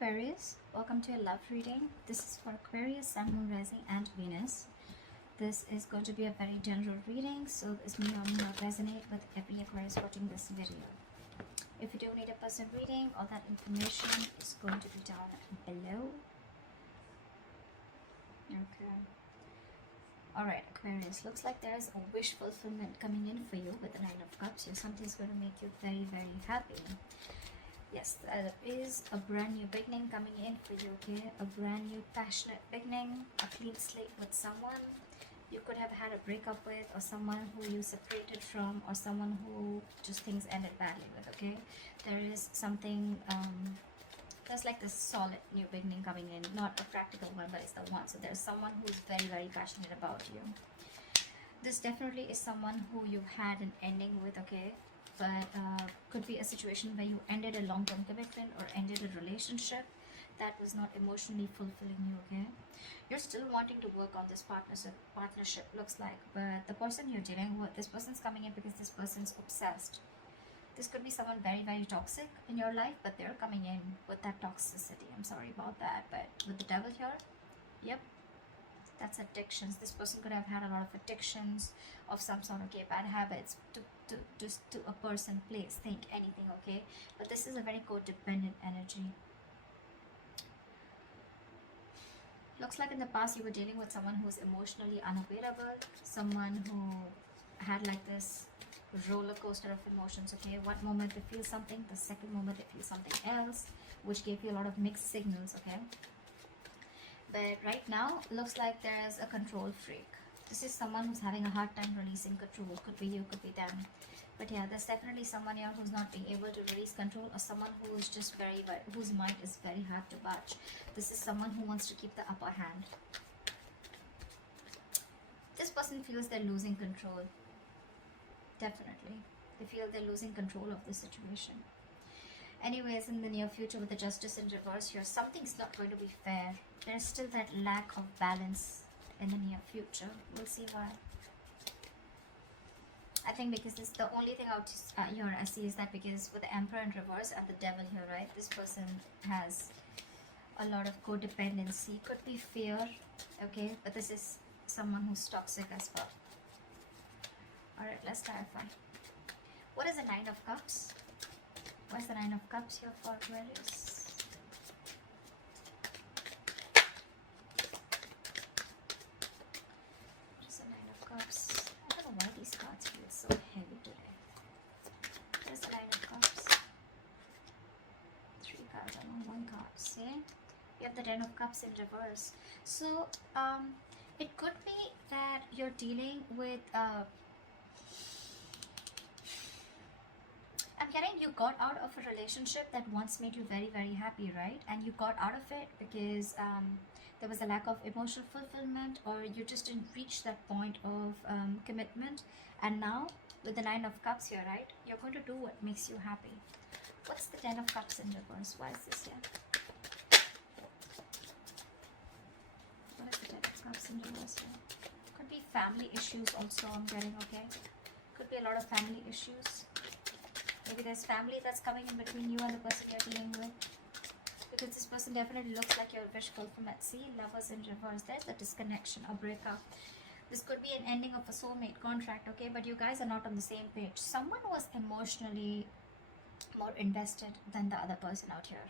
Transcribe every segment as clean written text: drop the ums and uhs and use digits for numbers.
Aquarius, welcome to your love reading. This is for Aquarius, Sun, Moon, Rising, and Venus. This is going to be a very general reading, so this may or may not resonate with every Aquarius watching this video. If you do need a personal reading, all that information is going to be down below. Okay. Alright, Aquarius, looks like there is a wish fulfillment coming in for you with the Nine of Cups here. Something's going to make you very, very happy. Yes, there is a brand new beginning coming in for you, okay? A brand new passionate beginning, a clean slate with someone you could have had a breakup with, or someone who you separated from, or someone who just things ended badly with, okay? There is something, there's like this solid new beginning coming in, not a practical one, but it's the one. So there's someone who's very, very passionate about you. This definitely is someone who you've had an ending with, okay? But could be a situation where you ended a long-term commitment or ended a relationship that was not emotionally fulfilling you, okay? You're still wanting to work on this partnership looks like, but the person you're dealing with, this person's coming in because this person's obsessed. This could be someone very, very toxic in your life, but they're coming in with that toxicity. I'm sorry about that, but with the devil here, yep, that's addictions. This person could have had a lot of addictions of some sort, okay? Bad habits to a person, place, think, anything, okay? But this is a very codependent energy. Looks like in the past you were dealing with someone who's emotionally unavailable, someone who had like this roller coaster of emotions, okay? One moment they feel something, the second moment they feel something else, which gave you a lot of mixed signals, okay? But right now, looks like there's a control freak. This is someone who's having a hard time releasing control. Could be you, could be them. But yeah, there's definitely someone here who's not being able to release control, or someone who is just whose mind is very hard to budge. This is someone who wants to keep the upper hand. This person feels they're losing control. Definitely. They feel they're losing control of the situation. Anyways, in the near future with the Justice in reverse here, something's not going to be fair. There's still that lack of balance in the near future. We'll see why. I think because this the only thing out here I see is that because with the Emperor in reverse and the Devil here, right? This person has a lot of codependency. Could be fear, okay? But this is someone who's toxic as well. Alright, let's clarify. What is the Nine of Cups? What's the Nine of Cups here for Aquarius? What is the Nine of Cups? I don't know why these cards feel so heavy today. What is the Nine of Cups? 3 cards on 1 card. See? You have the Ten of Cups in reverse. So, it could be that you're dealing with I'm getting you got out of a relationship that once made you very, very happy, right? And you got out of it because there was a lack of emotional fulfillment, or you just didn't reach that point of commitment. And now, with the Nine of Cups here, right? You're going to do what makes you happy. What's the Ten of Cups in reverse? Why is this here? What is the Ten of Cups in reverse here? Could be family issues also, I'm getting, okay? Could be a lot of family issues. Maybe there's family that's coming in between you and the person you're dealing with. Because this person definitely looks like your wish fulfillment. See, Lovers in reverse. There's a disconnection, a breakup. This could be an ending of a soulmate contract, okay? But you guys are not on the same page. Someone was emotionally more invested than the other person out here.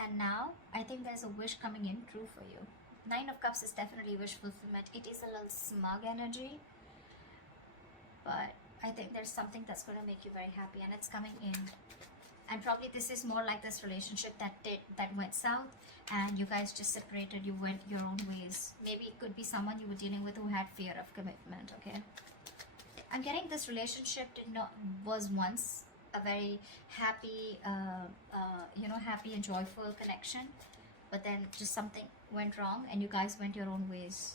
And now, I think there's a wish coming in true for you. Nine of Cups is definitely wish fulfillment. It is a little smug energy. But I think there's something that's going to make you very happy, and it's coming in. And probably this is more like this relationship that went south, and you guys just separated. You went your own ways. Maybe it could be someone you were dealing with who had fear of commitment, okay? I'm getting this relationship was once a very happy, happy and joyful connection, but then just something went wrong, and you guys went your own ways.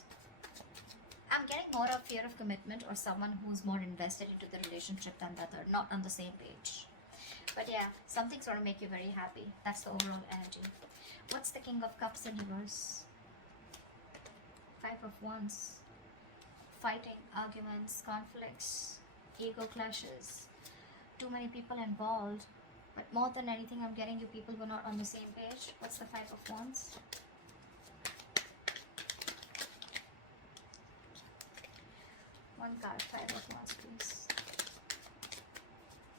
I'm getting more of fear of commitment, or someone who's more invested into the relationship than the other, not on the same page. But yeah, something's going to make you very happy. That's the overall energy. What's the King of Cups in reverse? 5 of Wands. Fighting, arguments, conflicts, ego clashes, too many people involved. But more than anything, I'm getting you people who are not on the same page. What's the Five of Wands? One card, Five of Wands, please.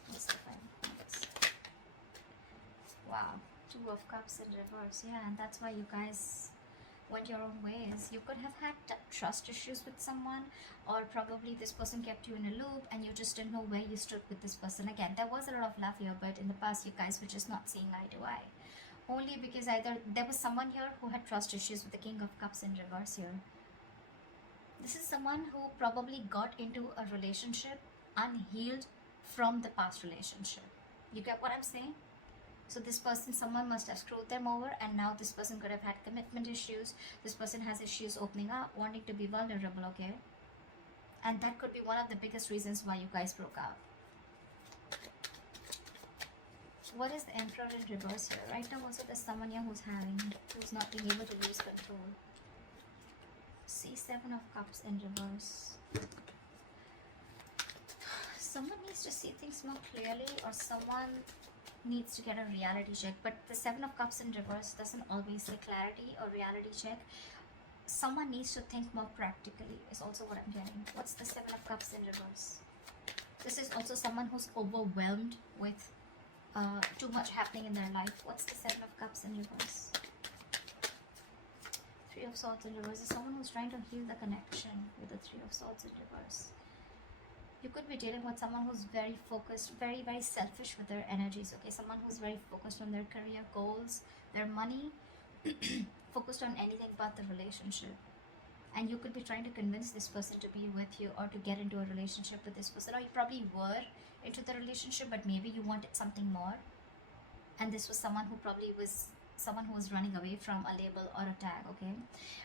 What's the Five of Wands? Wow, Two of Cups in reverse. Yeah, and that's why you guys went your own ways. You could have had trust issues with someone, or probably this person kept you in a loop and you just didn't know where you stood with this person. Again, there was a lot of love here, but in the past you guys were just not seeing eye to eye. Only because either there was someone here who had trust issues with the King of Cups in reverse here. This is someone who probably got into a relationship unhealed from the past relationship. You get what I'm saying? So this person, someone must have screwed them over, and now this person could have had commitment issues. This person has issues opening up, wanting to be vulnerable, okay? And that could be one of the biggest reasons why you guys broke up. What is the Emperor in reverse here? Right now also there's someone here who's not being able to lose control. See, Seven of Cups in reverse. Someone needs to see things more clearly, or someone needs to get a reality check. But the Seven of Cups in reverse doesn't always say clarity or reality check. Someone needs to think more practically is also what I'm getting. What's the Seven of Cups in reverse? This is also someone who's overwhelmed with too much happening in their life. What's the Seven of Cups in reverse? Three of Swords in reverse is someone who's trying to heal the connection with the Three of Swords in reverse. You could be dealing with someone who's very focused, very, very selfish with their energies, okay? Someone who's very focused on their career goals, their money, focused on anything but the relationship. And you could be trying to convince this person to be with you, or to get into a relationship with this person. Or you probably were into the relationship, but maybe you wanted something more. And this was someone who probably was someone who was running away from a label or a tag, okay?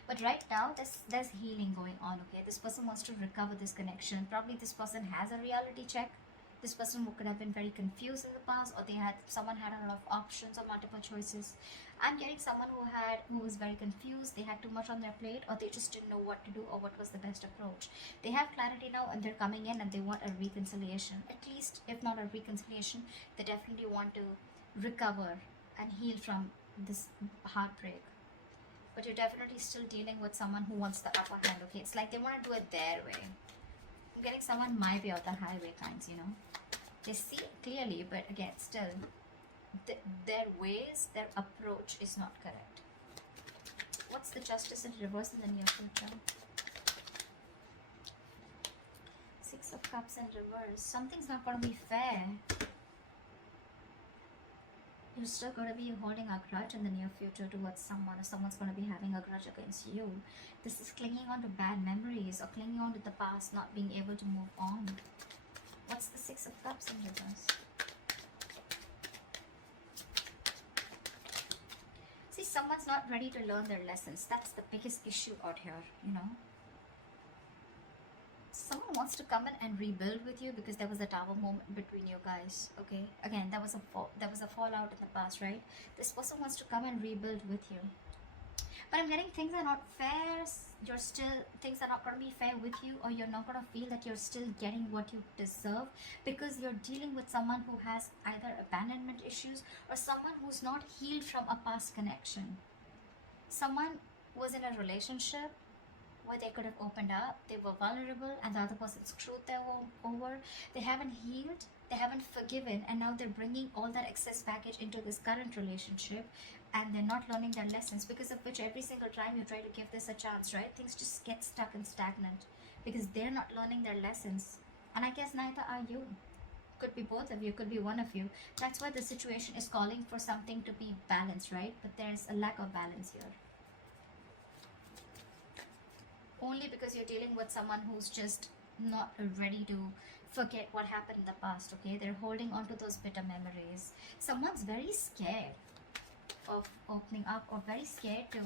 But right now there's healing going on, okay? This person wants to recover this connection. Probably this person has a reality check. This person who could have been very confused in the past, or someone had a lot of options or multiple choices. I'm getting someone who was very confused. They had too much on their plate, or they just didn't know what to do or what was the best approach. They have clarity now, and they're coming in and they want a reconciliation. At least, if not a reconciliation, they definitely want to recover and heal from this heartbreak. But you're definitely still dealing with someone who wants the upper hand, okay? It's like they want to do it their way. I'm getting someone my way or the highway kinds, you know? They see it clearly, but again, still, their ways, their approach is not correct. What's the Justice in reverse in the near future? Six of Cups in reverse. Something's not going to be fair. You're still going to be holding a grudge in the near future towards someone, or someone's going to be having a grudge against you. This is clinging on to bad memories, or clinging on to the past, not being able to move on. What's the Six of Cups in reverse? See, someone's not ready to learn their lessons. That's the biggest issue out here, you know. Someone wants to come in and rebuild with you because there was a tower moment between you guys, okay? Again, there was a fallout in the past, right? This person wants to come and rebuild with you. But I'm getting things are not fair. Things are not going to be fair with you, or you're not going to feel that you're still getting what you deserve, because you're dealing with someone who has either abandonment issues, or someone who's not healed from a past connection. Someone was in a relationship where they could have opened up, they were vulnerable, and the other person screwed them over. They haven't healed, they haven't forgiven, and now they're bringing all that excess baggage into this current relationship, and they're not learning their lessons, because of which every single time you try to give this a chance, right, things just get stuck and stagnant because they're not learning their lessons. And I guess neither are you. Could be both of you, could be one of you. That's why the situation is calling for something to be balanced, right? But there's a lack of balance here. Only because you're dealing with someone who's just not ready to forget what happened in the past, okay? They're holding on to those bitter memories. Someone's very scared of opening up, or very scared to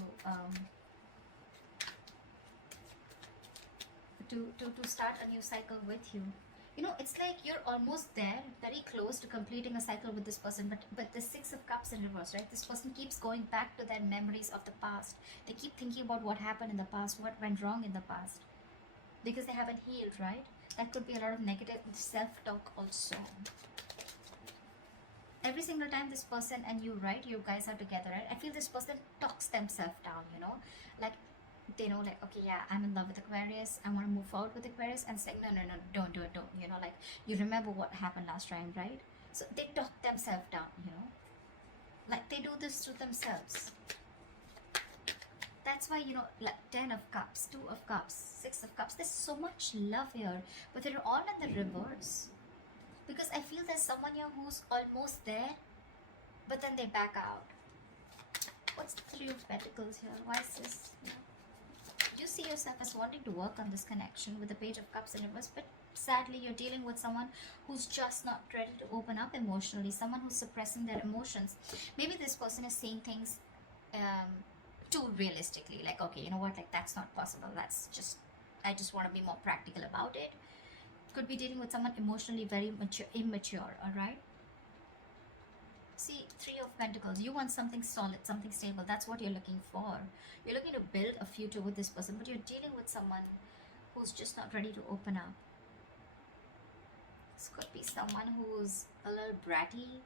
start a new cycle with you. You know, it's like you're almost there, very close to completing a cycle with this person, but the Six of Cups in reverse, right? This person keeps going back to their memories of the past. They keep thinking about what happened in the past, what went wrong in the past, because they haven't healed, right? That could be a lot of negative self-talk also. every single time this person and you, right, you guys are together, right, I feel this person talks themselves down, you know, like they know, like, okay, yeah, I'm in love with Aquarius, I want to move forward with Aquarius, and it's like, no, no, no, don't do it, don't, you know, like, you remember what happened last time, right? So they talk themselves down, you know, like they do this to themselves. That's why, you know, like 10 of cups, 2 of cups, 6 of cups, there's so much love here, but they're all in the reverse, because I feel there's someone here who's almost there, but then they back out. What's the 3 of Pentacles here? Why is this? You know, you see yourself as wanting to work on this connection with the Page of Cups in reverse, but sadly you're dealing with someone who's just not ready to open up emotionally, someone who's suppressing their emotions. Maybe this person is saying things too realistically, like, okay, you know what, like, that's not possible, that's just, I just want to be more practical about it. Could be dealing with someone emotionally very immature, all right? See, 3 of Pentacles, you want something solid, something stable. That's what you're looking for. You're looking to build a future with this person, but you're dealing with someone who's just not ready to open up. This could be someone who's a little bratty,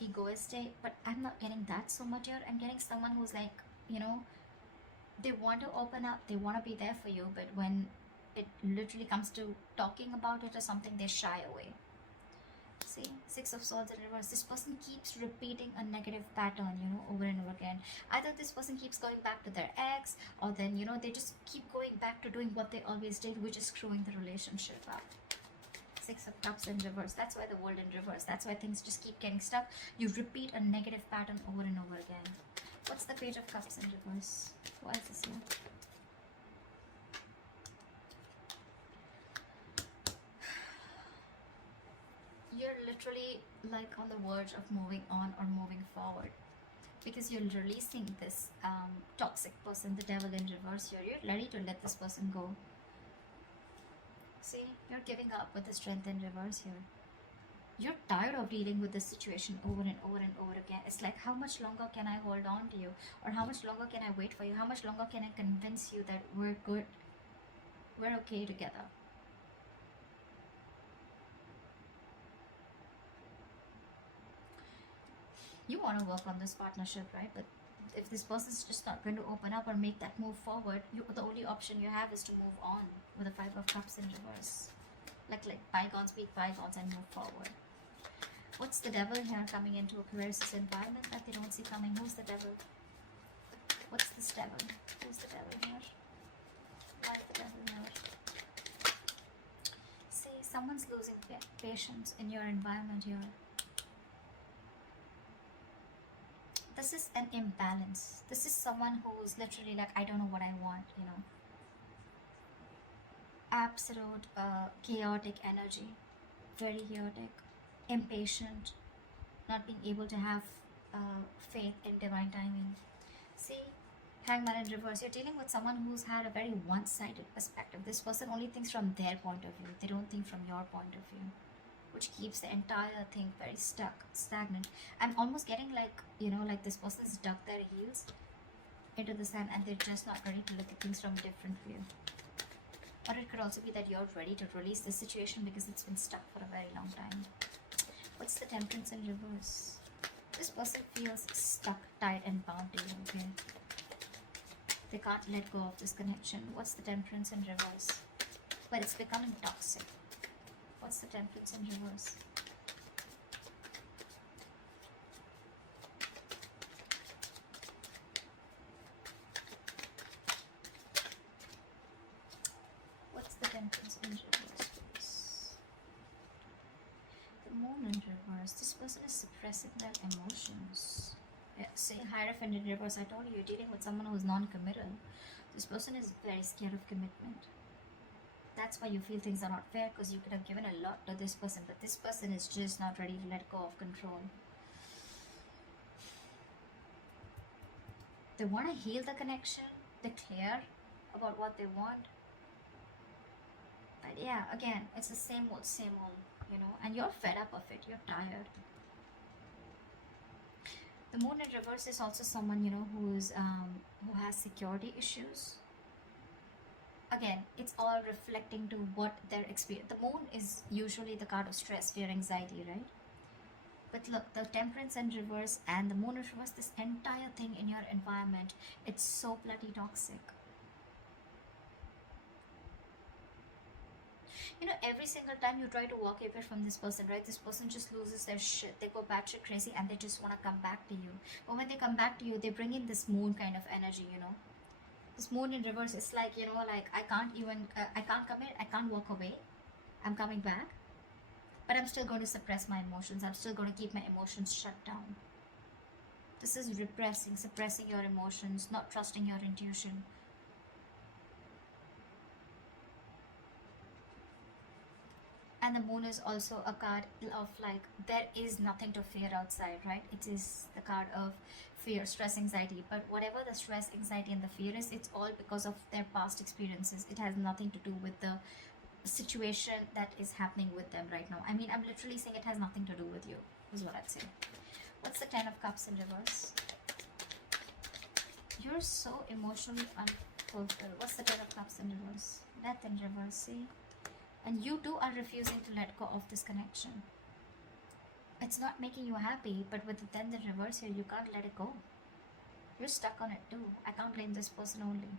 egoistic, but I'm not getting that so much here. I'm getting someone who's like, you know, they want to open up, they want to be there for you, but when it literally comes to talking about it or something, they shy away. See, 6 of Swords in reverse. This person keeps repeating a negative pattern, you know, over and over again. Either this person keeps going back to their ex, or then, you know, they just keep going back to doing what they always did, which is screwing the relationship up. 6 of Cups in reverse. That's why the World in reverse. That's why things just keep getting stuck. You repeat a negative pattern over and over again. What's the Page of Cups in reverse? Why is this here? You're literally like on the verge of moving on or moving forward, because you're releasing this toxic person, the Devil in reverse here. You're ready to let this person go. See, you're giving up with the Strength in reverse here. You're tired of dealing with this situation over and over and over again. It's like, how much longer can I hold on to you? Or how much longer can I wait for you? How much longer can I convince you that we're good, we're okay together? You want to work on this partnership, right? But if this person's just not going to open up or make that move forward, the only option you have is to move on with the 5 of Cups in reverse. Like bygones be bygones and move forward. What's the Devil here coming into Aquarius' environment that they don't see coming? Who's the Devil? What's this Devil? Who's the Devil here? Why is the Devil here? See, someone's losing patience in your environment here. This is an imbalance. This is someone who's literally like, I don't know what I want, you know. Absolute chaotic energy. Very chaotic. Impatient. Not being able to have faith in divine timing. See, Hangman in reverse. You're dealing with someone who's had a very one-sided perspective. This person only thinks from their point of view. They don't think from your point of view, which keeps the entire thing very stuck, stagnant. I'm almost getting like, you know, like this person's dug their heels into the sand and they're just not ready to look at things from a different view. Or it could also be that you're ready to release this situation because it's been stuck for a very long time. What's the Temperance in reverse? This person feels stuck, tied and bound to you, okay? They can't let go of this connection. What's the Temperance in reverse? But it's becoming toxic. What's the Temperance in reverse? What's the Temperance in reverse, please? The Moon in reverse. This person is suppressing their emotions. Yeah, say Hierophant in reverse. I told you, you're dealing with someone who's non-committal. This person is very scared of commitment. That's why you feel things are not fair, because you could have given a lot to this person, but this person is just not ready to let go of control. They want to heal the connection. They're clear about what they want. But yeah, again, it's the same old, you know, and you're fed up of it. You're tired. The Moon in reverse is also someone, you know, who has security issues. Again, it's all reflecting to what their experience. The Moon is usually the card of stress, fear, anxiety, right? But look, the temperance in reverse and the moon in reverse, this entire thing in your environment, it's so bloody toxic. You know, every single time you try to walk away from this person, right, this person just loses their shit. They go batshit crazy and they just want to come back to you. But when they come back to you, they bring in this moon kind of energy, you know. This moon in reverse is like, you know, like I can't even, I can't commit, I can't walk away. I'm coming back. But I'm still going to suppress my emotions. I'm still going to keep my emotions shut down. This is repressing, suppressing your emotions, not trusting your intuition. And the moon is also a card of like, there is nothing to fear outside, right? It is the card of fear, stress, anxiety. But whatever the stress, anxiety, and the fear is, it's all because of their past experiences. It has nothing to do with the situation that is happening with them right now. I mean, I'm literally saying it has nothing to do with you, is what I'd say. What's the Ten of Cups in reverse? You're so emotionally unfulfilled. What's the Ten of Cups in reverse? Death in reverse, see? And you too are refusing to let go of this connection. It's not making you happy, but with the 10 in reverse here, you can't let it go. You're stuck on it too. I can't blame this person only.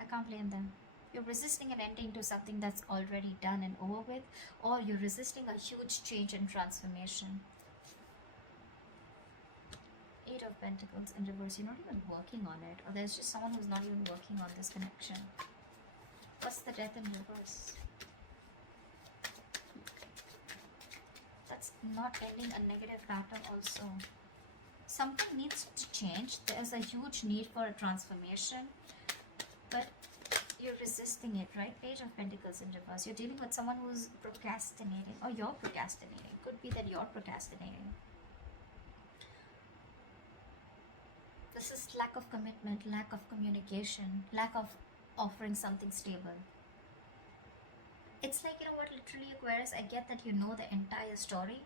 I can't blame them. You're resisting an ending to something that's already done and over with, or you're resisting a huge change and transformation. 8 of Pentacles in reverse. You're not even working on it, or there's just someone who's not even working on this connection. What's the Death in reverse? That's not ending a negative pattern also. Something needs to change. There's a huge need for a transformation, but you're resisting it, right? Page of Pentacles in reverse. You're dealing with someone who's procrastinating, or you're procrastinating. Could be that you're procrastinating. This is lack of commitment, lack of communication, lack of offering something stable. It's like, you know what, literally, Aquarius, I get that you know the entire story.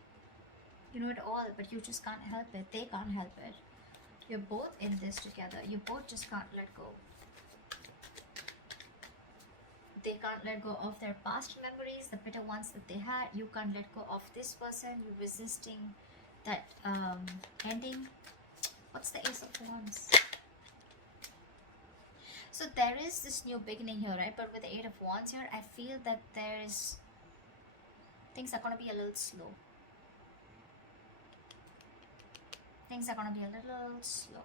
You know it all, but you just can't help it. They can't help it. You're both in this together. You both just can't let go. They can't let go of their past memories, the bitter ones that they had. You can't let go of this person. You're resisting that ending. What's the Ace of Wands? So there is this new beginning here, right? But with the 8 of Wands here, I feel that things are going to be a little slow. Things are going to be a little slow.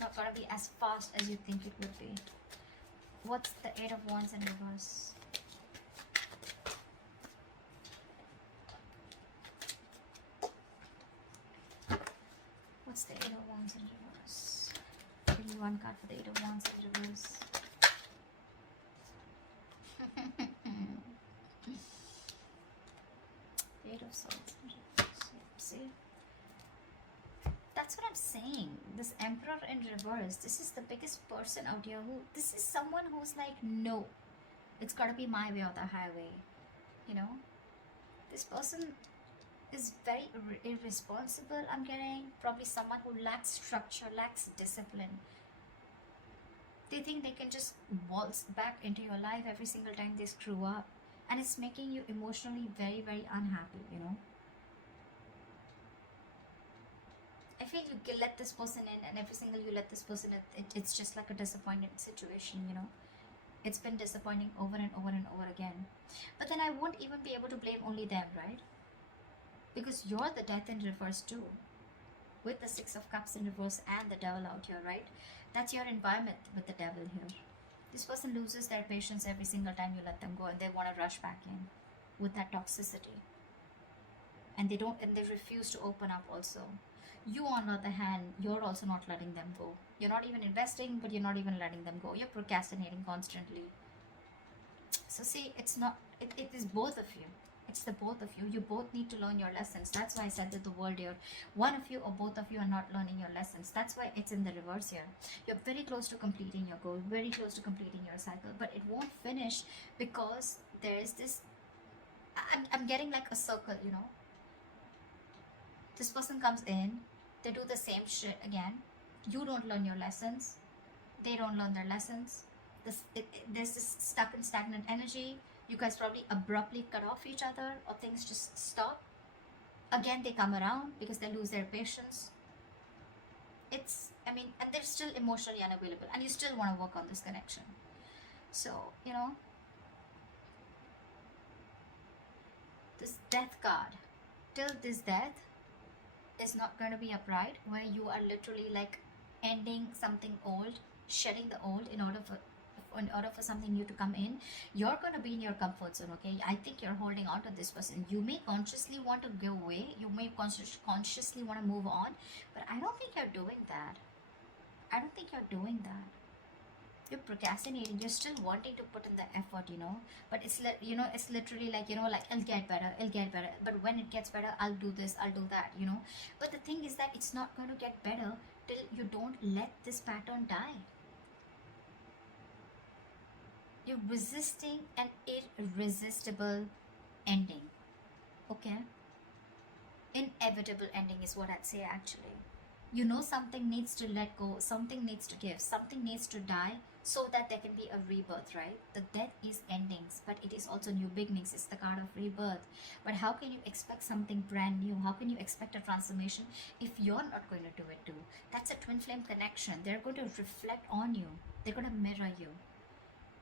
Not going to be as fast as you think it would be. What's the 8 of Wands in reverse? What's the 8 of Wands in reverse? Give me one card for the 8 of Wands in reverse. The 8 of Swords in reverse. See? That's what I'm saying. This Emperor in reverse, this is the biggest person out here who, this is someone who's like, no, it's gotta be my way or the highway. You know? This person is very irresponsible, I'm getting. Probably someone who lacks structure, lacks discipline. They think they can just waltz back into your life every single time they screw up. And it's making you emotionally very, very unhappy, you know. I feel you let this person in, and every single you let this person in, it's just like a disappointing situation, you know. It's been disappointing over and over and over again. But then I won't even be able to blame only them, right? Because you're the Death in reverse too. With the 6 of Cups in reverse and the Devil out here, right? That's your environment with the Devil here. This person loses their patience every single time you let them go, and they want to rush back in with that toxicity. And they refuse to open up also. You, on the other hand, you're also not letting them go. You're not even investing, but you're not even letting them go. You're procrastinating constantly. So see, it is both of you. It's the both of you. You both need to learn your lessons. That's why I said that the world here, one of you or both of you are not learning your lessons. That's why it's in the reverse here. You're very close to completing your goal, very close to completing your cycle, but it won't finish because there is this, I'm getting like a circle, you know. This person comes in, they do the same shit again. You don't learn your lessons. They don't learn their lessons. There's this stuck and stagnant energy. You guys probably abruptly cut off each other, or things just stop. Again, they come around because they lose their patience. It's, I mean, and they're still emotionally unavailable, and you still want to work on this connection. So, you know, this death card, till this death is not going to be upright, where you are literally like ending something old, shedding the old in order for something new to come in. You're going to be in your comfort zone, okay? I think you're holding on to this person. You may consciously want to go away, you may consciously want to move on, but I don't think you're doing that. I don't think you're doing that. You're procrastinating. You're still wanting to put in the effort, you know, but it's you know, it's literally like, you know, like, it'll get better, it'll get better, but when it gets better, I'll do this, I'll do that, you know. But the thing is that it's not going to get better till you don't let this pattern die. You're resisting an irresistible ending, okay? Inevitable ending is what I'd say, actually. You know, something needs to let go, something needs to give, something needs to die, so that there can be a rebirth, right? The death is endings, but it is also new beginnings. It's the card of rebirth. But how can you expect something brand new? How can you expect a transformation if you're not going to do it too? That's a twin flame connection. They're going to reflect on you, they're going to mirror you.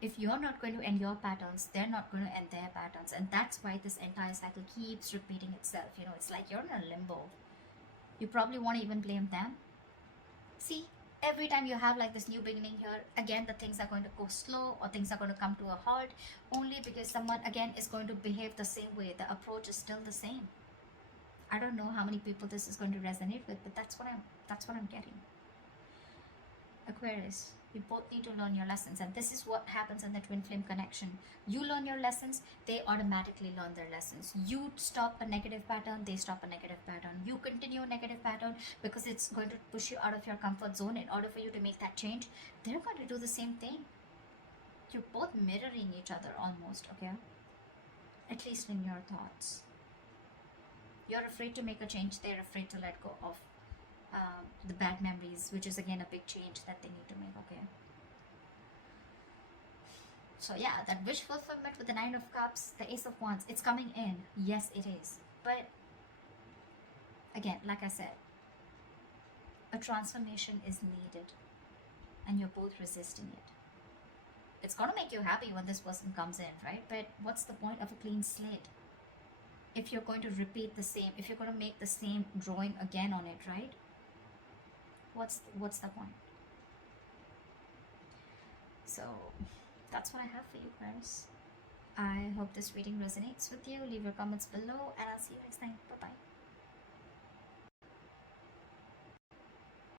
If you're not going to end your patterns, they're not going to end their patterns. And that's why this entire cycle keeps repeating itself. You know, it's like you're in a limbo. You probably won't even blame them. See, every time you have like this new beginning here, again, the things are going to go slow, or things are going to come to a halt, only because someone again is going to behave the same way. The approach is still the same. I don't know how many people this is going to resonate with, but that's what I'm getting. Aquarius, you both need to learn your lessons, and this is what happens in the twin flame connection. You learn your lessons, they automatically learn their lessons. You stop a negative pattern, they stop a negative pattern. You continue a negative pattern because it's going to push you out of your comfort zone. In order for you to make that change, they're going to do the same thing. You're both mirroring each other almost, okay? At least in your thoughts. You're afraid to make a change, they're afraid to let go of the bad memories, which is again a big change that they need to make, okay? So yeah, that wish fulfillment with the Nine of Cups, the Ace of Wands, it's coming in. Yes, it is. But again, like I said, a transformation is needed, and you're both resisting it. It's gonna make you happy when this person comes in, right? But what's the point of a clean slate if you're going to repeat the same, if you're going to make the same drawing again on it, right? What's the point? So that's what I have for you guys. I hope this reading resonates with you. Leave your comments below, and I'll see you